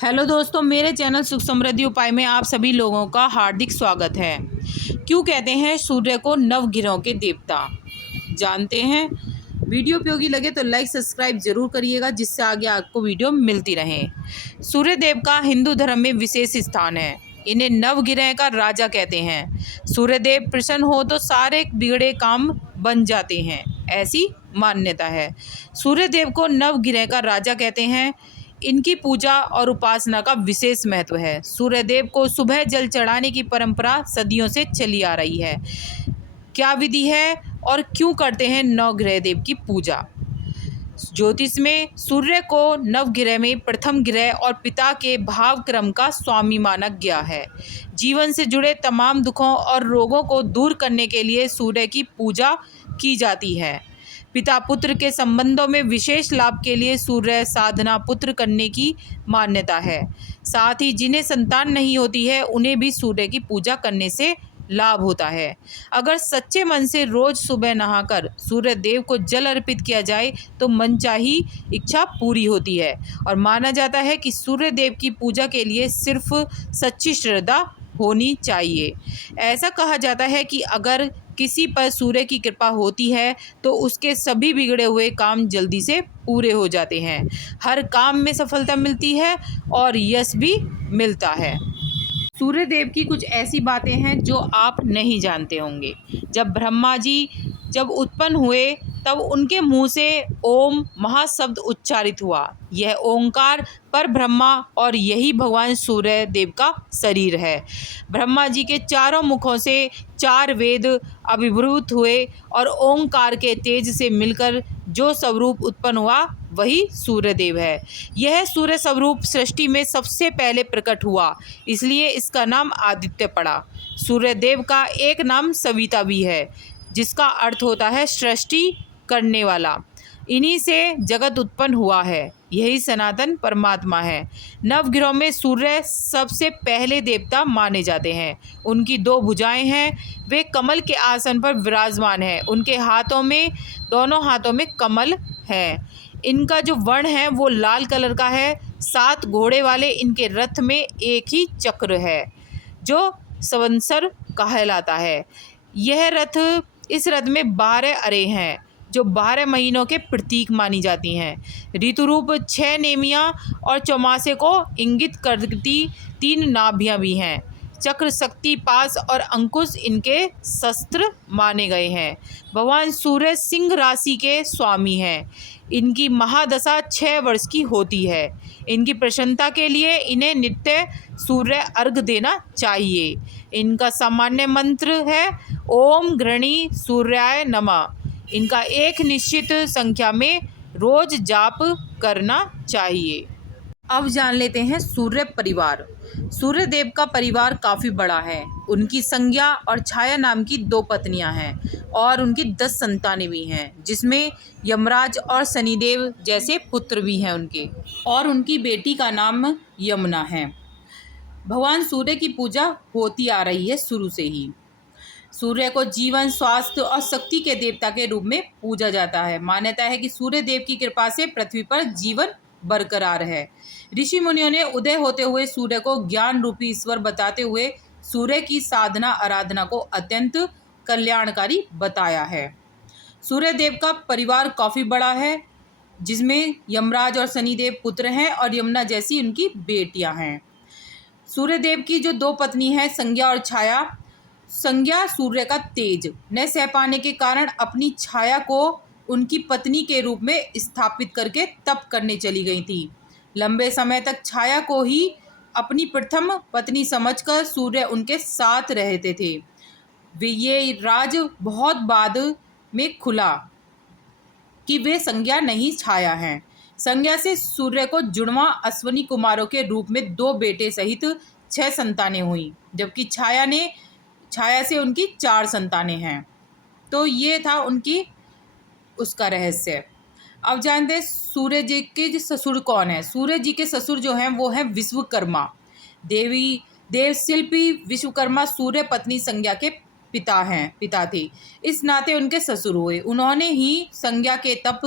Hello दोस्तों, मेरे channel सुख समृद्धि उपाय में आप सभी लोगों का हार्दिक स्वागत है। क्यों कहते हैं सूर्य को नवग्रहों के देवता? जानते हैं। वीडियो उपयोगी लगे तो लाइक सब्सक्राइब जरूर करिएगा, जिससे आगे आपको वीडियो मिलती रहे। सूर्य देव का हिंदू धर्म में विशेष स्थान है। इन्हें नवग्रह का राजा कहते हैं। सूर्य देव प्रसन्न हो तो सारे बिगड़े काम बन जाते हैं, ऐसी मान्यता है। सूर्य देव को नवग्रह का राजा कहते हैं। इनकी पूजा और उपासना का विशेष महत्व है। सूर्य देव को सुबह जल चढ़ाने की परंपरा सदियों से चली आ रही है। क्या विधि है और क्यों करते हैं नवग्रह देव की पूजा? ज्योतिष में सूर्य को नवग्रह में प्रथम ग्रह और पिता के भाव क्रम का स्वामी माना गया है। जीवन से जुड़े तमाम दुखों और रोगों को दूर करने के लिए सूर्य की पूजा की जाती है। पिता पुत्र के संबंधों में विशेष लाभ के लिए सूर्य साधना पुत्र करने की मान्यता है। साथ ही जिन्हें संतान नहीं होती है, उन्हें भी सूर्य की पूजा करने से लाभ होता है। अगर सच्चे मन से रोज सुबह नहाकर सूर्य देव को जल अर्पित किया जाए तो मनचाही इच्छा पूरी होती है। और माना जाता है कि सूर्य देव की पूजा के लिए सिर्फ सच्ची श्रद्धा होनी चाहिए। ऐसा कहा जाता है कि अगर किसी पर सूर्य की कृपा होती है तो उसके सभी बिगड़े हुए काम जल्दी से पूरे हो जाते हैं। हर काम में सफलता मिलती है और यश भी मिलता है। सूर्य देव की कुछ ऐसी बातें हैं जो आप नहीं जानते होंगे। जब ब्रह्मा जी उत्पन्न हुए तब उनके मुंह से ओम महाशब्द उच्चारित हुआ। यह ओंकार पर ब्रह्मा और यही भगवान सूर्य देव का शरीर है। ब्रह्मा जी के चारों मुखों से 4 वेद अभिभूत हुए और ओंकार के तेज से मिलकर जो स्वरूप उत्पन्न हुआ वही सूर्य देव है। यह सूर्य स्वरूप सृष्टि में सबसे पहले प्रकट हुआ, इसलिए इसका नाम आदित्य पड़ा। सूर्य देव का एक नाम सविता भी है, जिसका अर्थ होता है सृष्टि करने वाला। इन्हीं से जगत उत्पन्न हुआ है। यही सनातन परमात्मा है। नवग्रहों में सूर्य सबसे पहले देवता माने जाते हैं। उनकी 2 भुजाएं हैं। वे कमल के आसन पर विराजमान हैं। उनके दोनों हाथों में कमल है। इनका जो वर्ण है वो लाल कलर का है। 7 घोड़े वाले इनके रथ में एक ही चक्र है, जो संवत्सर कहलाता है। इस रथ में 12 अरे हैं, जो 12 महीनों के प्रतीक मानी जाती हैं। ऋतु रूप 6 नेमियाँ और चौमासे को इंगित करती 3 नाभियाँ भी हैं। चक्र, शक्ति, पास और अंकुश इनके शस्त्र माने गए हैं। भगवान सूर्य सिंह राशि के स्वामी हैं। इनकी महादशा 6 वर्ष की होती है। इनकी प्रसन्नता के लिए इन्हें नित्य सूर्य अर्घ देना चाहिए। इनका सामान्य मंत्र है ओम गृणी सूर्याय नमः। इनका एक निश्चित संख्या में रोज जाप करना चाहिए। अब जान लेते हैं सूर्य परिवार। सूर्य देव का परिवार काफ़ी बड़ा है। उनकी संज्ञा और छाया नाम की 2 पत्नियां हैं और उनकी 10 संतानें भी हैं, जिसमें यमराज और शनिदेव जैसे पुत्र भी हैं उनके, और उनकी बेटी का नाम यमुना है। भगवान सूर्य की पूजा होती आ रही है शुरू से ही। सूर्य को जीवन, स्वास्थ्य और शक्ति के देवता के रूप में पूजा जाता है। मान्यता है कि सूर्य देव की कृपा से पृथ्वी पर जीवन बरकरार है। ऋषि मुनियों ने उदय होते हुए सूर्य को ज्ञान रूपी ईश्वर बताते हुए सूर्य की साधना आराधना को अत्यंत कल्याणकारी बताया है। सूर्य देव का परिवार काफ़ी बड़ा है, जिसमें यमराज और शनिदेव पुत्र हैं और यमुना जैसी उनकी बेटियां हैं। सूर्य देव की जो 2 पत्नी हैं, संज्ञा और छाया। संज्ञा सूर्य का तेज न सह पाने के कारण अपनी छाया को उनकी पत्नी के रूप में स्थापित करके तप करने चली गई थी। लंबे समय तक छाया को ही अपनी प्रथम पत्नी समझकर सूर्य उनके साथ रहते थे। ये राज बहुत बाद में खुला कि वे संज्ञा नहीं छाया हैं। संज्ञा से सूर्य को जुड़वा अश्वनी कुमारों के रूप में 2 बेटे सहित 6 संतानें हुई, जबकि छाया से उनकी 4 संतानें हैं। तो ये था उसका रहस्य। अब जानते हैं सूर्य जी के ससुर कौन है। सूर्य जी के ससुर जो हैं वो हैं विश्वकर्मा। देव शिल्पी विश्वकर्मा सूर्य पत्नी संज्ञा के पिता थे। इस नाते उनके ससुर हुए। उन्होंने ही संज्ञा के तप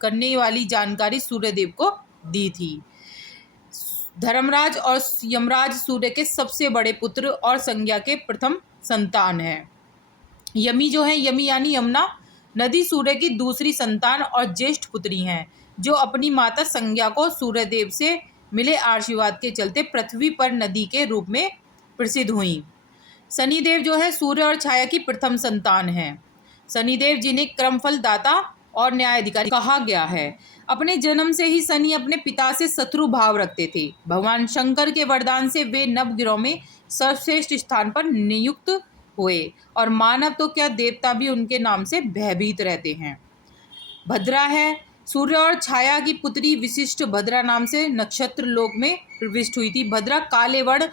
करने वाली जानकारी सूर्य देव को दी थी। धर्मराज और यमराज सूर्य के सबसे बड़े पुत्र और संज्ञा के प्रथम संतान हैं। यमी जो है, यमी यानी यमुना नदी सूर्य की दूसरी संतान और ज्येष्ठ पुत्री हैं, जो अपनी माता संज्ञा को सूर्यदेव से मिले आशीर्वाद के चलते पृथ्वी पर नदी के रूप में प्रसिद्ध हुई। शनिदेव जो है सूर्य और छाया की प्रथम संतान हैं। शनिदेव जिन्हें क्रमफल दाता और न्यायाधिकारी कहा गया है। अपने जन्म से ही शनि अपने पिता से शत्रु भाव रखते थे। भगवान शंकर के वरदान से वे नवग्रहों में सर्वश्रेष्ठ स्थान पर नियुक्त हुए और मानव तो क्या देवता भी उनके नाम से भयभीत रहते हैं। भद्रा है सूर्य और छाया की पुत्री विशिष्ट भद्रा नाम से नक्षत्र लोक में प्रविष्ट हुई थी। भद्रा काले वर्ण,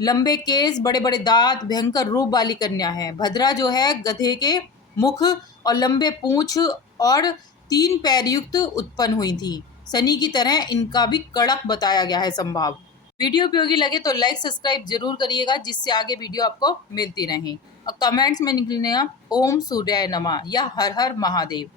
लंबे केस, बड़े बड़े दांत, भयंकर रूप वाली कन्या है। भद्रा जो है गधे के मुख और लंबे पूंछ और 3 पैर युक्त उत्पन्न हुई थी। शनि की तरह इनका भी कड़क बताया गया है संभाव। वीडियो उपयोगी लगे तो लाइक सब्सक्राइब जरूर करिएगा, जिससे आगे वीडियो आपको मिलती रहे। और कमेंट्स में निकलने ओम सूर्याय नमः या हर हर महादेव।